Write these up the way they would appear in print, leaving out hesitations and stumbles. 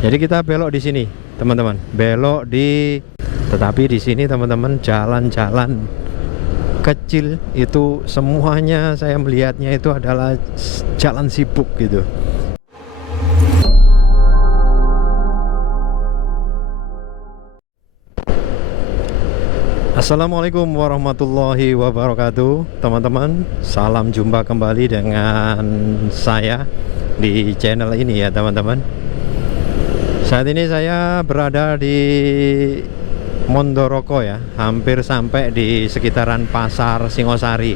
Jadi kita belok di sini, teman-teman. Belok di, tetapi di sini teman-teman jalan-jalan kecil itu semuanya saya melihatnya itu adalah jalan sibuk gitu. Assalamualaikum warahmatullahi wabarakatuh, teman-teman. Salam jumpa kembali dengan saya di channel ini ya, teman-teman. Saat ini saya berada di Mondoroko ya, hampir sampai di sekitaran Pasar Singosari.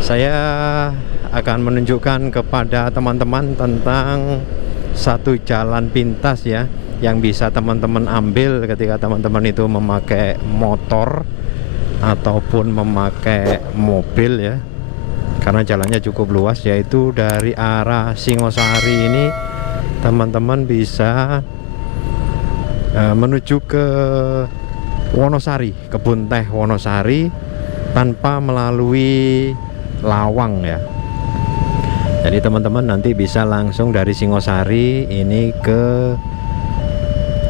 Saya akan menunjukkan kepada teman-teman tentang satu jalan pintas ya, yang bisa teman-teman ambil ketika teman-teman itu memakai motor ataupun memakai mobil ya, karena jalannya cukup luas, yaitu dari arah Singosari ini teman-teman bisa menuju ke Wonosari, kebun teh Wonosari, tanpa melalui Lawang ya. Jadi teman-teman nanti bisa langsung dari Singosari ini ke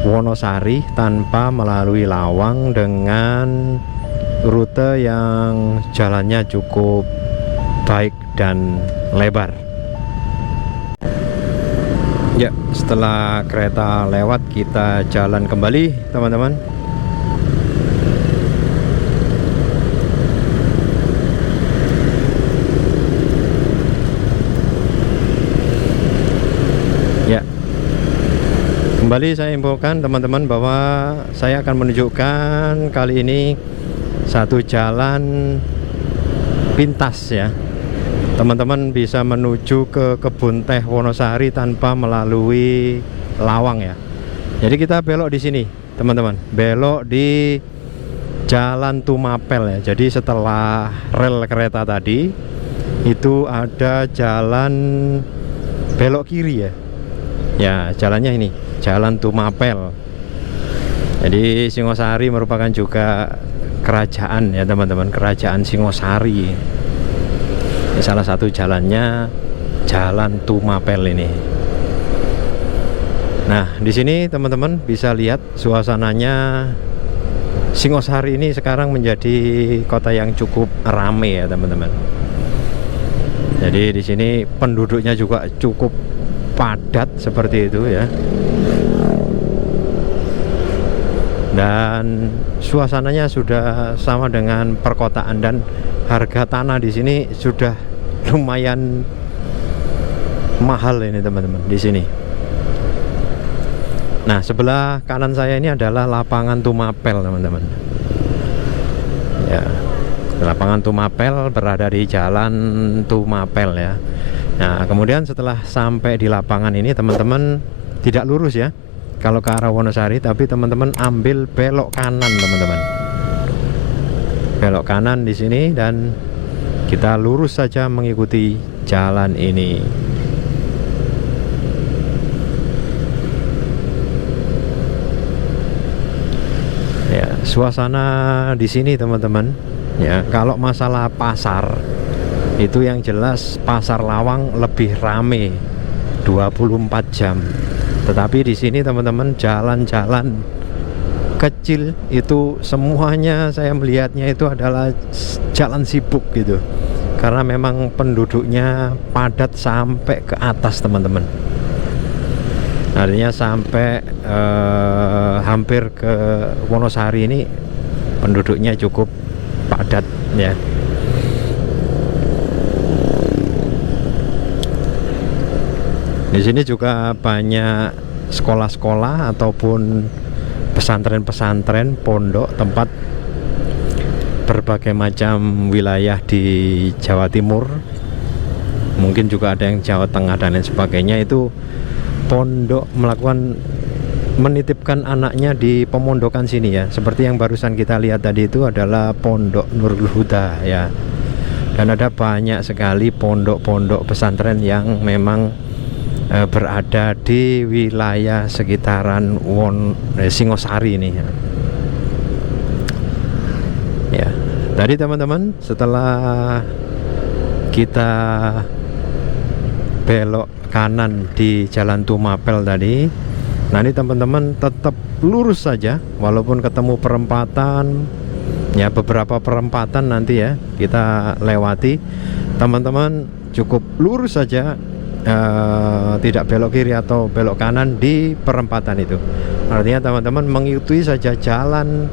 Wonosari tanpa melalui Lawang dengan rute yang jalannya cukup baik dan lebar. Ya, setelah kereta lewat kita jalan kembali, teman-teman. Ya, kembali saya infokan teman-teman bahwa saya akan menunjukkan kali ini satu jalan pintas ya. Teman-teman bisa menuju ke kebun teh Wonosari tanpa melalui Lawang ya. Jadi kita belok di sini, teman-teman. Belok di Jalan Tumapel ya. Jadi setelah rel kereta tadi itu ada jalan belok kiri ya. Ya, jalannya ini, Jalan Tumapel. Jadi Singosari merupakan juga kerajaan ya, teman-teman, kerajaan Singosari. Salah satu jalannya Jalan Tumapel ini. Nah, di sini teman-teman bisa lihat suasananya. Singosari ini sekarang menjadi kota yang cukup ramai ya, teman-teman. Jadi di sini penduduknya juga cukup padat seperti itu ya. Dan suasananya sudah sama dengan perkotaan, dan harga tanah di sini sudah lumayan mahal ini, teman-teman, di sini. Nah, sebelah kanan saya ini adalah lapangan Tumapel, teman-teman. Ya, lapangan Tumapel berada di Jalan Tumapel ya. Nah, kemudian setelah sampai di lapangan ini, teman-teman tidak lurus ya kalau ke arah Wonosari, tapi teman-teman ambil belok kanan, teman-teman. Belok kanan di sini dan kita lurus saja mengikuti jalan ini. Ya, suasana di sini, teman-teman. Ya, kalau masalah pasar itu yang jelas Pasar Lawang lebih rame 24 jam. Tetapi di sini, teman-teman, jalan-jalan kecil itu semuanya saya melihatnya itu adalah jalan sibuk gitu, karena memang penduduknya padat sampai ke atas, teman-teman. Artinya sampai hampir ke Wonosari ini penduduknya cukup padat ya. Di sini juga banyak sekolah-sekolah ataupun pesantren-pesantren, pondok, tempat berbagai macam wilayah di Jawa Timur, mungkin juga ada yang Jawa Tengah dan lain sebagainya, itu pondok melakukan menitipkan anaknya di pemondokan sini ya. Seperti yang barusan kita lihat tadi itu adalah Pondok Nurul Huda ya. Dan ada banyak sekali pondok-pondok pesantren yang memang berada di wilayah sekitaran Singosari ini ya. Ya, tadi teman-teman setelah kita belok kanan di Jalan Tumapel tadi, Nah ini teman-teman tetap lurus saja, walaupun ketemu perempatan, ya beberapa perempatan nanti ya kita lewati, teman-teman cukup lurus saja, tidak belok kiri atau belok kanan di perempatan itu. Artinya teman-teman mengikuti saja jalan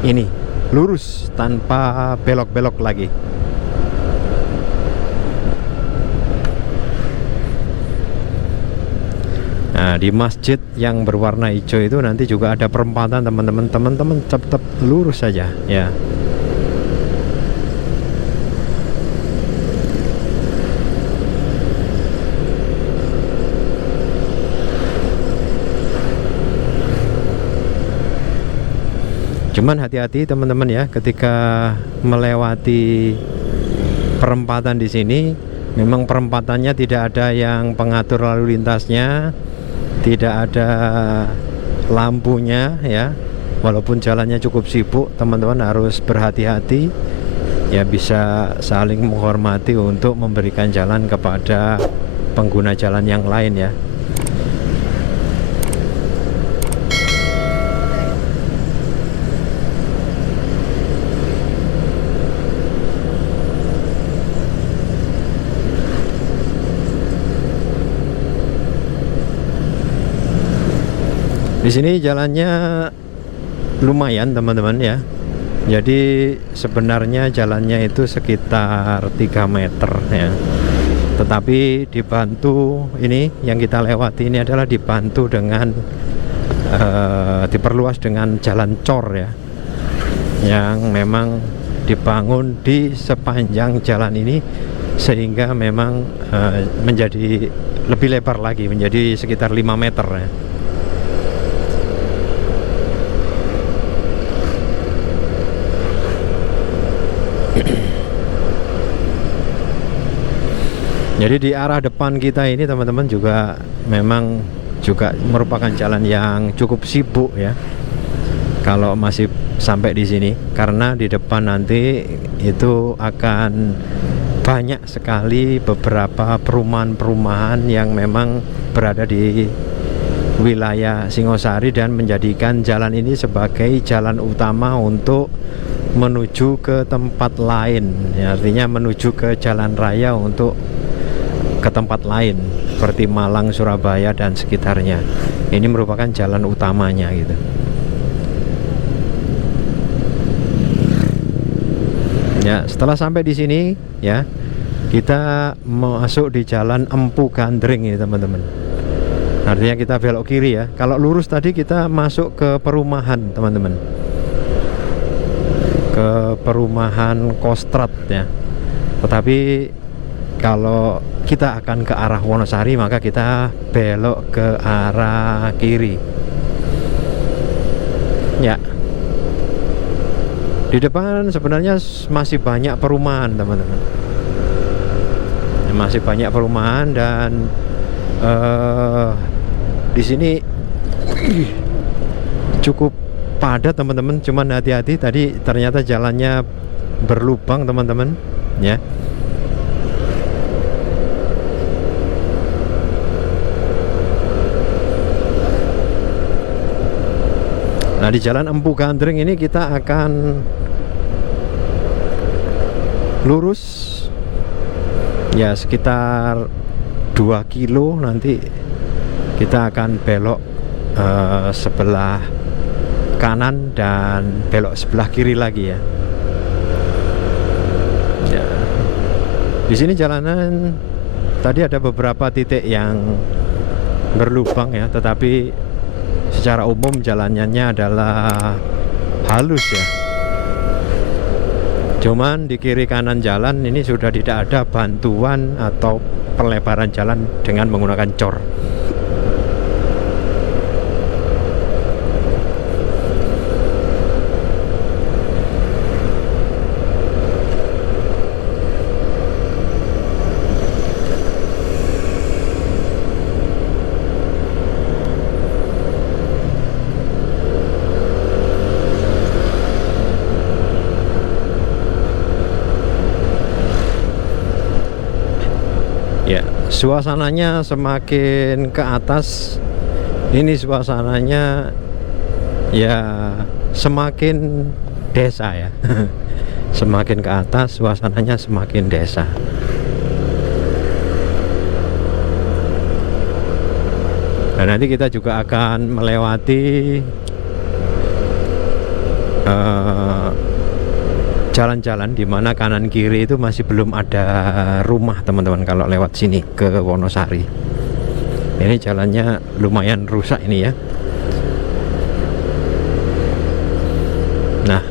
ini, lurus tanpa belok-belok lagi. Nah, di masjid yang berwarna hijau itu nanti juga ada perempatan, teman-teman. Teman-teman tetap lurus saja ya. Cuman hati-hati teman-teman ya, ketika melewati perempatan di sini. Memang perempatannya tidak ada yang pengatur lalu lintasnya, tidak ada lampunya ya. Walaupun jalannya cukup sibuk, teman-teman harus berhati-hati ya, bisa saling menghormati untuk memberikan jalan kepada pengguna jalan yang lain ya. Di sini jalannya lumayan teman-teman ya. Jadi sebenarnya jalannya itu sekitar 3 meter ya. Tetapi dibantu, ini yang kita lewati ini adalah dibantu dengan diperluas dengan jalan cor ya, yang memang dibangun di sepanjang jalan ini, sehingga memang menjadi lebih lebar lagi, menjadi sekitar 5 meter ya. Jadi di arah depan kita ini teman-teman juga memang juga merupakan jalan yang cukup sibuk ya, kalau masih sampai di sini, karena di depan nanti itu akan banyak sekali beberapa perumahan-perumahan yang memang berada di wilayah Singosari dan menjadikan jalan ini sebagai jalan utama untuk menuju ke tempat lain ya, artinya menuju ke jalan raya untuk ke tempat lain seperti Malang, Surabaya dan sekitarnya. Ini merupakan jalan utamanya gitu. Ya, setelah sampai di sini ya, kita masuk di jalan Empu Gandring ini teman-teman. Artinya kita belok kiri ya. Kalau lurus tadi kita masuk ke perumahan teman-teman, ke perumahan Kostrad ya. Tetapi kalau kita akan ke arah Wonosari, maka kita belok ke arah kiri ya. Di depan sebenarnya masih banyak perumahan teman-teman, masih banyak perumahan dan di sini cukup padat teman-teman. Cuman hati-hati, tadi ternyata jalannya berlubang teman-teman ya. Nah di jalan Empu Gandring ini kita akan lurus ya sekitar 2 kilo, nanti kita akan belok sebelah kanan dan belok sebelah kiri lagi ya. Ya. Di sini jalanan tadi ada beberapa titik yang berlubang ya, tetapi secara umum jalanannya adalah halus ya. Cuman di kiri kanan jalan ini sudah tidak ada bantuan atau pelebaran jalan dengan menggunakan cor. Ya, suasananya semakin ke atas Ini suasananya ya semakin desa ya. Semakin ke atas suasananya semakin desa. Dan nanti kita juga akan melewati jalan-jalan di mana kanan kiri itu masih belum ada rumah teman-teman kalau lewat sini ke Wonosari. Ini jalannya lumayan rusak ini ya. Nah,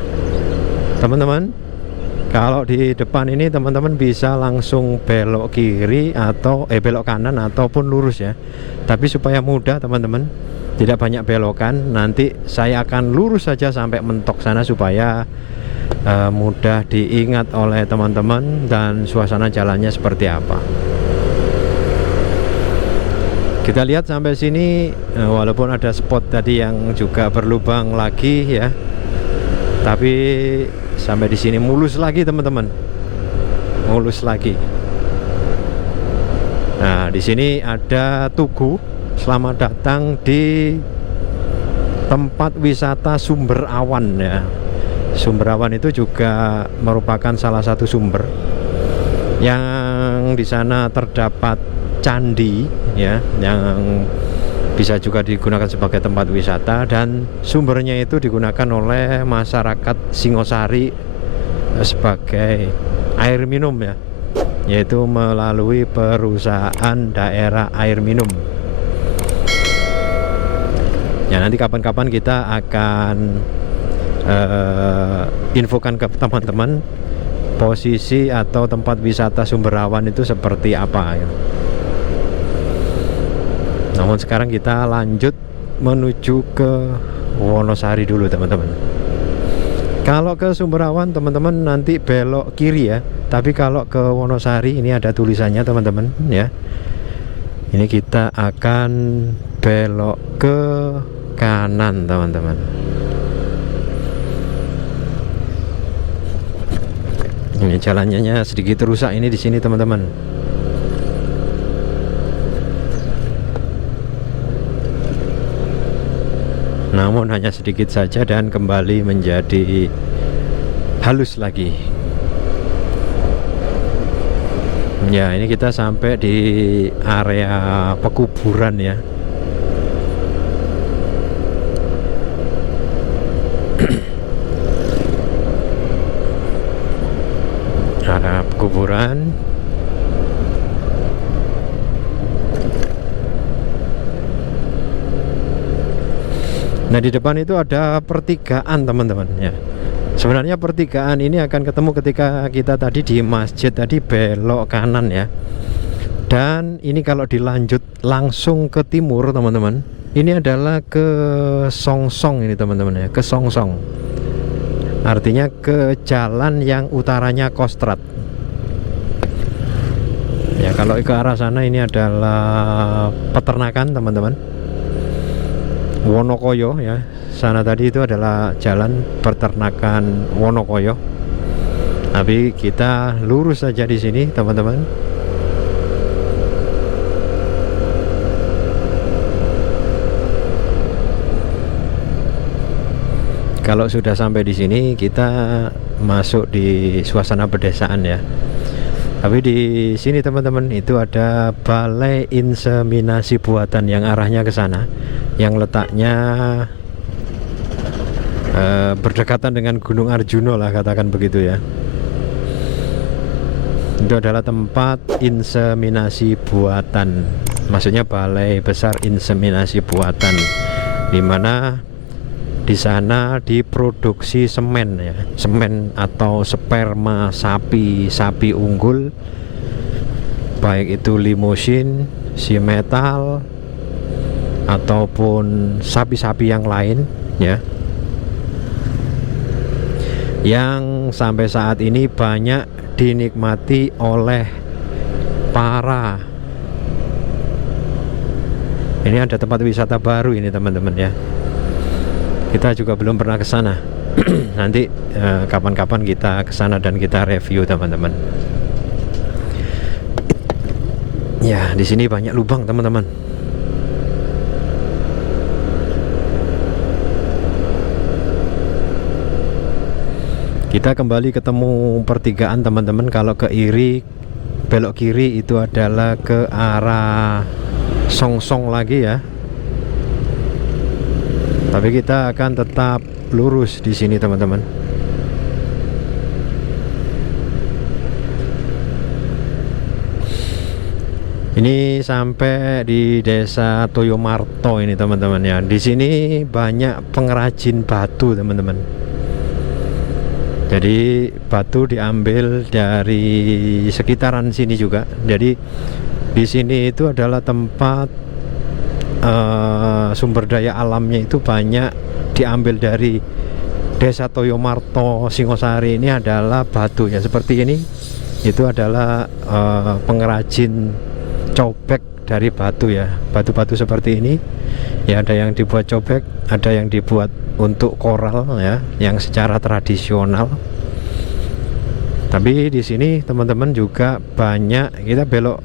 teman-teman, kalau di depan ini teman-teman bisa langsung belok kiri atau belok kanan ataupun lurus ya. Tapi supaya mudah teman-teman, tidak banyak belokan, nanti saya akan lurus saja sampai mentok sana supaya mudah diingat oleh teman-teman dan suasana jalannya seperti apa. Kita lihat sampai sini, walaupun ada spot tadi yang juga berlubang lagi ya, tapi sampai di sini mulus lagi teman-teman, mulus lagi. Nah, di sini ada tugu. Selamat datang di tempat wisata Sumber Awan ya. Sumber Awan itu juga merupakan salah satu sumber yang di sana terdapat candi ya, yang bisa juga digunakan sebagai tempat wisata, dan sumbernya itu digunakan oleh masyarakat Singosari sebagai air minum ya, yaitu melalui perusahaan daerah air minum. Ya, nanti kapan-kapan kita akan infokan ke teman-teman posisi atau tempat wisata Sumber Awan itu seperti apa ya. Namun sekarang kita lanjut menuju ke Wonosari dulu teman-teman. Kalau ke Sumber Awan teman-teman nanti belok kiri ya. Tapi kalau ke Wonosari ini ada tulisannya teman-teman ya. Ini kita akan belok ke kanan teman-teman. Ini jalannya sedikit rusak ini di sini teman-teman. Namun hanya sedikit saja dan kembali menjadi halus lagi. Ya, ini kita sampai di area pekuburan ya. Area pekuburan. Nah, di depan itu ada pertigaan teman-teman ya. Sebenarnya pertigaan ini akan ketemu ketika kita tadi di masjid tadi belok kanan ya. Dan ini kalau dilanjut langsung ke timur teman-teman, ini adalah ke Songsong ini teman-teman ya, ke Songsong. Artinya ke jalan yang utaranya Kostrad. Ya, kalau ke arah sana ini adalah peternakan teman-teman. Wonokoyo ya. Sana tadi itu adalah jalan peternakan Wonokoyo. Tapi kita lurus saja di sini teman-teman. Kalau sudah sampai di sini kita masuk di suasana pedesaan ya. Tapi di sini teman-teman itu ada Balai Inseminasi Buatan yang arahnya ke sana, yang letaknya berdekatan dengan Gunung Arjuno lah, katakan begitu ya. Itu adalah tempat inseminasi buatan, maksudnya Balai Besar Inseminasi Buatan, di mana di sana diproduksi semen ya, semen atau sperma sapi unggul, baik itu limusin, simetal ataupun sapi-sapi yang lain ya, yang sampai saat ini banyak dinikmati oleh para, ini ada tempat wisata baru ini teman-teman ya. Kita juga belum pernah ke sana. Nanti kapan-kapan kita ke sana dan kita review teman-teman. Ya, di sini banyak lubang teman-teman. Kita kembali ketemu pertigaan teman-teman. Kalau ke Iri belok kiri itu adalah ke arah Songsong lagi ya. Tapi kita akan tetap lurus di sini teman-teman. Ini sampai di desa Toyomarto ini teman-teman ya. Di sini banyak pengrajin batu teman-teman. Jadi batu diambil dari sekitaran sini juga. Jadi di sini itu adalah tempat sumber daya alamnya itu banyak diambil dari desa Toyomarto Singosari. Ini adalah batu ya seperti ini. Itu adalah pengrajin cobek dari batu ya. Batu-batu seperti ini ya, ada yang dibuat cobek, ada yang dibuat untuk koral ya, yang secara tradisional. Tapi di sini teman-teman juga banyak, kita belok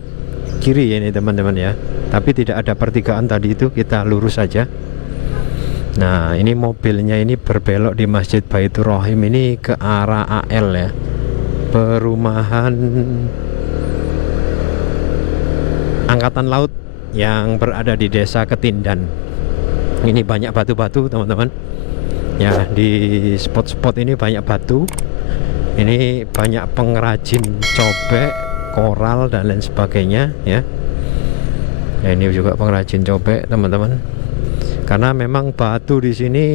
kiri ya ini teman-teman ya. Tapi tidak ada pertigaan tadi itu, kita lurus saja. Nah, ini mobilnya ini berbelok di Masjid Baitur Rahim ini ke arah AL ya. Perumahan Angkatan Laut yang berada di desa Ketindan. Ini banyak batu-batu teman-teman. Ya, di spot-spot ini banyak batu. Ini banyak pengrajin cobek, koral dan lain sebagainya ya. Ya, ini juga pengrajin cobek teman-teman. Karena memang batu di sini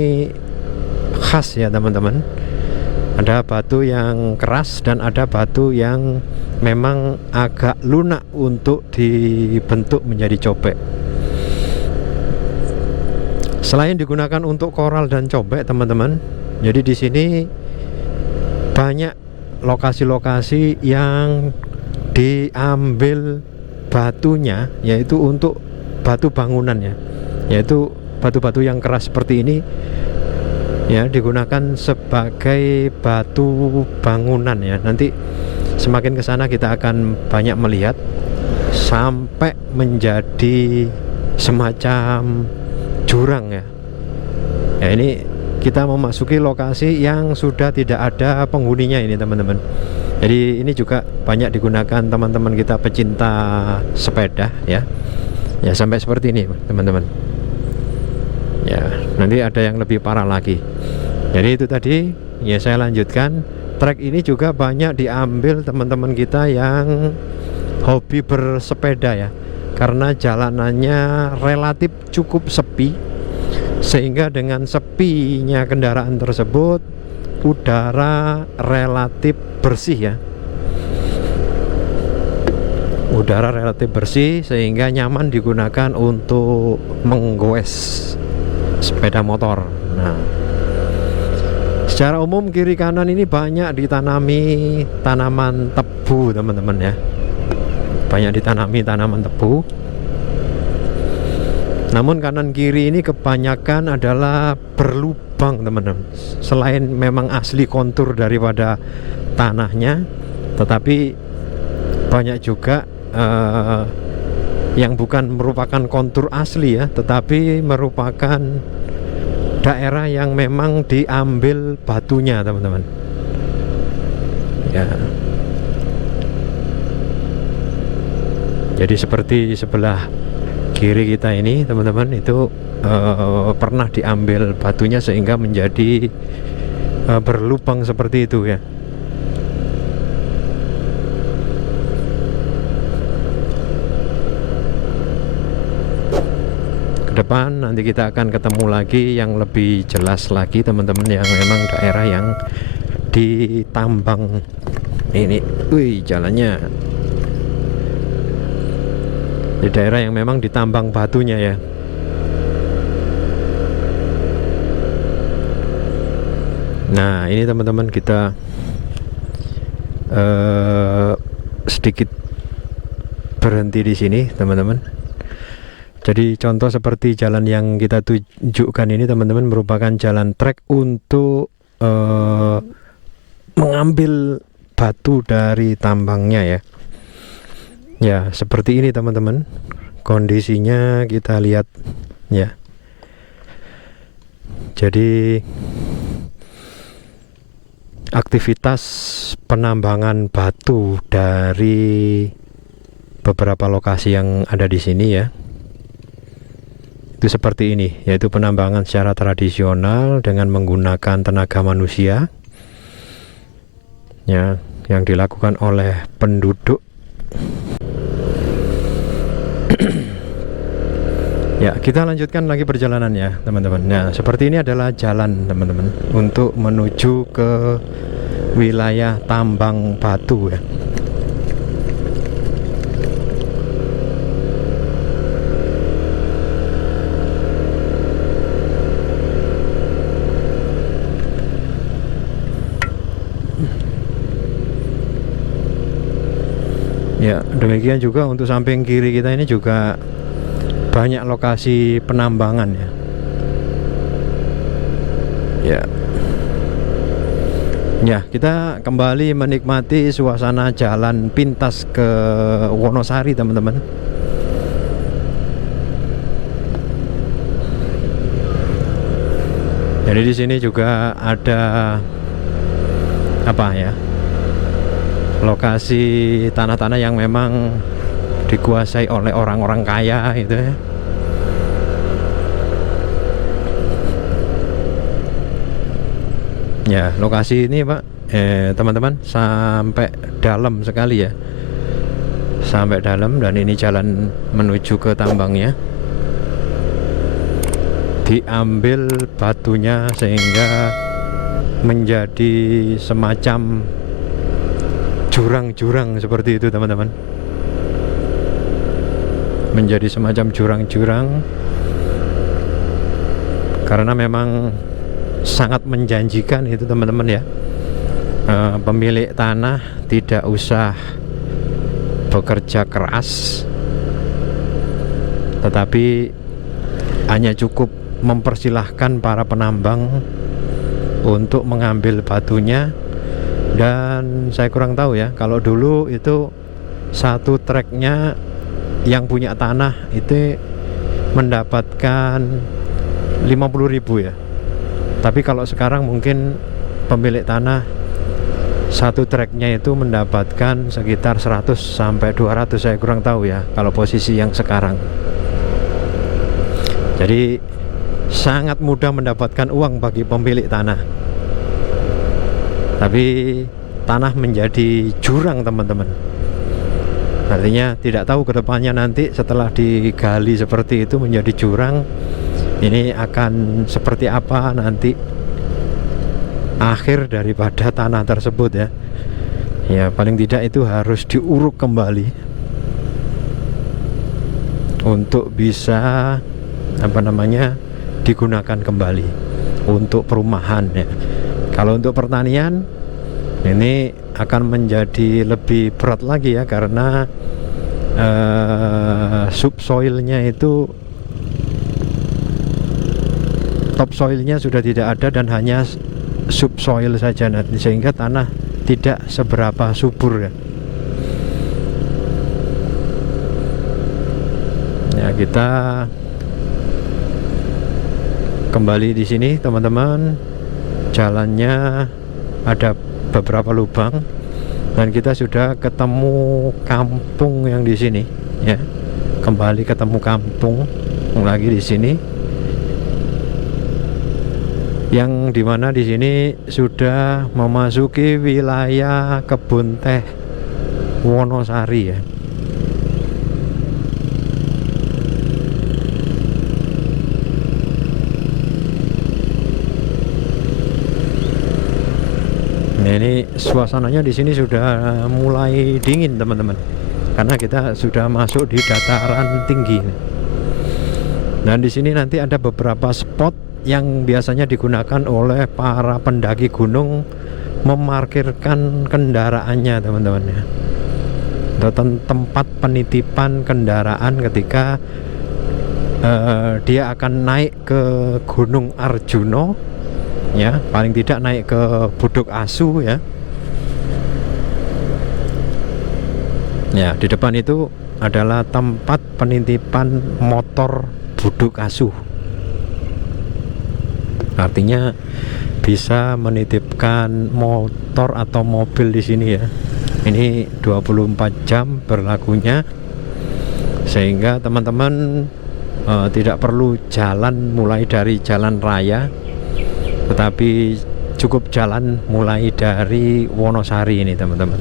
khas ya teman-teman. Ada batu yang keras dan ada batu yang memang agak lunak untuk dibentuk menjadi cobek. Selain digunakan untuk koral dan cobek teman-teman, jadi di sini banyak lokasi-lokasi yang diambil batunya, yaitu untuk batu bangunan ya, yaitu batu-batu yang keras seperti ini ya, digunakan sebagai batu bangunan ya. Nanti semakin ke sana kita akan banyak melihat sampai menjadi semacam jurang ya. Ya, ini kita memasuki lokasi yang sudah tidak ada penghuninya ini teman-teman. Jadi ini juga banyak digunakan teman-teman kita pecinta sepeda ya. Ya, sampai seperti ini teman-teman. Ya, nanti ada yang lebih parah lagi. Jadi itu tadi ya, saya lanjutkan. Trek ini juga banyak diambil teman-teman kita yang hobi bersepeda ya. Karena jalanannya relatif cukup sepi, sehingga dengan sepinya kendaraan tersebut udara relatif bersih ya. Udara relatif bersih sehingga nyaman digunakan untuk menggoes sepeda motor. Nah, secara umum kiri kanan ini banyak ditanami tanaman tebu teman-teman ya. Banyak ditanami tanaman tebu. Namun kanan kiri ini kebanyakan adalah berlubang teman-teman. Selain memang asli kontur daripada tanahnya, tetapi banyak juga yang bukan merupakan kontur asli ya, tetapi merupakan daerah yang memang diambil batunya teman-teman ya. Jadi seperti sebelah kiri kita ini teman-teman itu pernah diambil batunya sehingga menjadi berlubang seperti itu ya. Ke depan nanti kita akan ketemu lagi yang lebih jelas lagi teman-teman, yang memang daerah yang ditambang ini. Wih, jalannya di daerah yang memang ditambang batunya ya. Nah, ini teman-teman kita sedikit berhenti di sini teman-teman. Jadi contoh seperti jalan yang kita tunjukkan ini teman-teman merupakan jalan trek untuk mengambil batu dari tambangnya ya. Ya, seperti ini teman-teman. Kondisinya kita lihat ya. Jadi aktivitas penambangan batu dari beberapa lokasi yang ada di sini ya. Itu seperti ini, yaitu penambangan secara tradisional dengan menggunakan tenaga manusia ya, yang dilakukan oleh penduduk. Ya, kita lanjutkan lagi perjalanan ya teman-teman. Nah, seperti ini adalah jalan teman-teman untuk menuju ke wilayah tambang batu ya. Ya, demikian juga untuk samping kiri kita ini juga banyak lokasi penambangan ya. Ya. Ya, kita kembali menikmati suasana jalan pintas ke Wonosari, teman-teman. Jadi di sini juga ada apa ya? Lokasi tanah-tanah yang memang dikuasai oleh orang-orang kaya gitu ya. Ya, lokasi ini Pak, teman-teman, sampai dalam sekali ya. Sampai dalam, dan ini jalan menuju ke tambangnya. Diambil batunya sehingga menjadi semacam jurang-jurang seperti itu, teman-teman. Menjadi semacam jurang-jurang karena memang sangat menjanjikan itu, teman-teman ya. Pemilik tanah tidak usah bekerja keras, tetapi hanya cukup mempersilahkan para penambang untuk mengambil batunya. Dan saya kurang tahu ya, kalau dulu itu satu treknya yang punya tanah itu mendapatkan 50.000 ya. Tapi kalau sekarang mungkin pemilik tanah satu treknya itu mendapatkan sekitar 100 sampai 200, saya kurang tahu ya kalau posisi yang sekarang. Jadi sangat mudah mendapatkan uang bagi pemilik tanah. Tapi tanah menjadi jurang, teman-teman. Artinya tidak tahu ke depannya nanti setelah digali seperti itu menjadi jurang, ini akan seperti apa nanti akhir daripada tanah tersebut ya. Ya, paling tidak itu harus diuruk kembali untuk bisa digunakan kembali untuk perumahan ya. Kalau untuk pertanian ini akan menjadi lebih berat lagi ya, karena subsoilnya itu, topsoilnya sudah tidak ada dan hanya subsoil saja nanti, sehingga tanah tidak seberapa subur ya. Ya, kita kembali di sini, teman-teman. Jalannya ada beberapa lubang dan kita sudah ketemu kampung yang di sini ya. Kembali ketemu kampung lagi di sini, yang dimana di sini sudah memasuki wilayah kebun teh Wonosari ya. Nah, ini suasananya di sini sudah mulai dingin, teman-teman, karena kita sudah masuk di dataran tinggi. Dan di sini nanti ada beberapa spot yang biasanya digunakan oleh para pendaki gunung memarkirkan kendaraannya, teman-teman ya. Tempat penitipan kendaraan ketika dia akan naik ke Gunung Arjuno ya, paling tidak naik ke Buduk Asu ya. Ya, di depan itu adalah tempat penitipan motor Buduk Asu. Artinya bisa menitipkan motor atau mobil di sini ya. Ini 24 jam berlakunya, sehingga teman-teman tidak perlu jalan mulai dari jalan raya, tetapi cukup jalan mulai dari Wonosari ini teman-teman,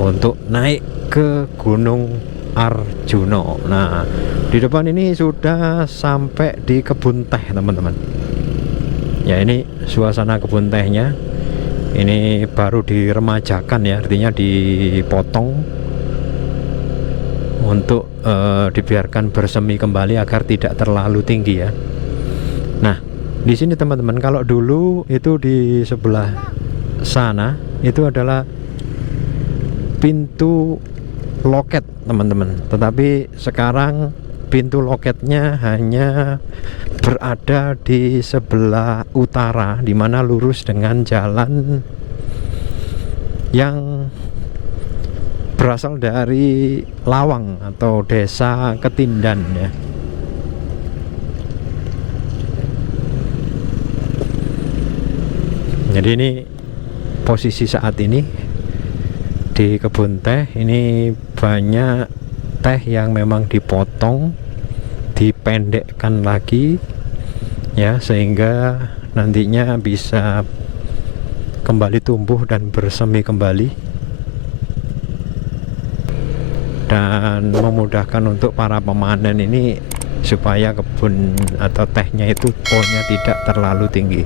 untuk naik ke Gunung Arjuno. Nah, di depan ini sudah sampai di kebun teh teman-teman. Ya, ini suasana kebun tehnya. Ini baru diremajakan ya, artinya dipotong untuk dibiarkan bersemi kembali agar tidak terlalu tinggi ya. Nah, di sini teman-teman, kalau dulu itu di sebelah sana itu adalah pintu loket teman-teman, tetapi sekarang pintu loketnya hanya berada di sebelah utara, di mana lurus dengan jalan yang berasal dari Lawang atau desa Ketindan ya. Jadi ini posisi saat ini di kebun teh. Ini banyak teh yang memang dipotong, dipendekkan lagi ya, sehingga nantinya bisa kembali tumbuh dan bersemi kembali, dan memudahkan untuk para pemanen ini supaya kebun atau tehnya itu pohonnya tidak terlalu tinggi.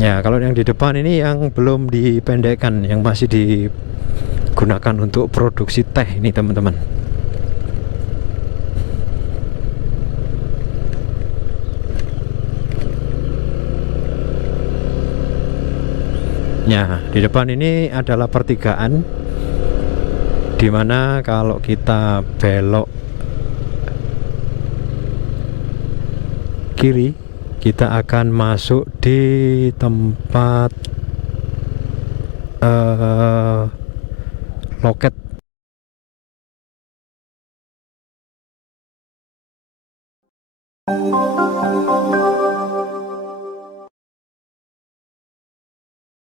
Ya, kalau yang di depan ini yang belum dipendekkan, yang masih digunakan untuk produksi teh ini teman-teman. Ya, di depan ini adalah pertigaan, dimana kalau kita belok kiri, kita akan masuk di tempat loket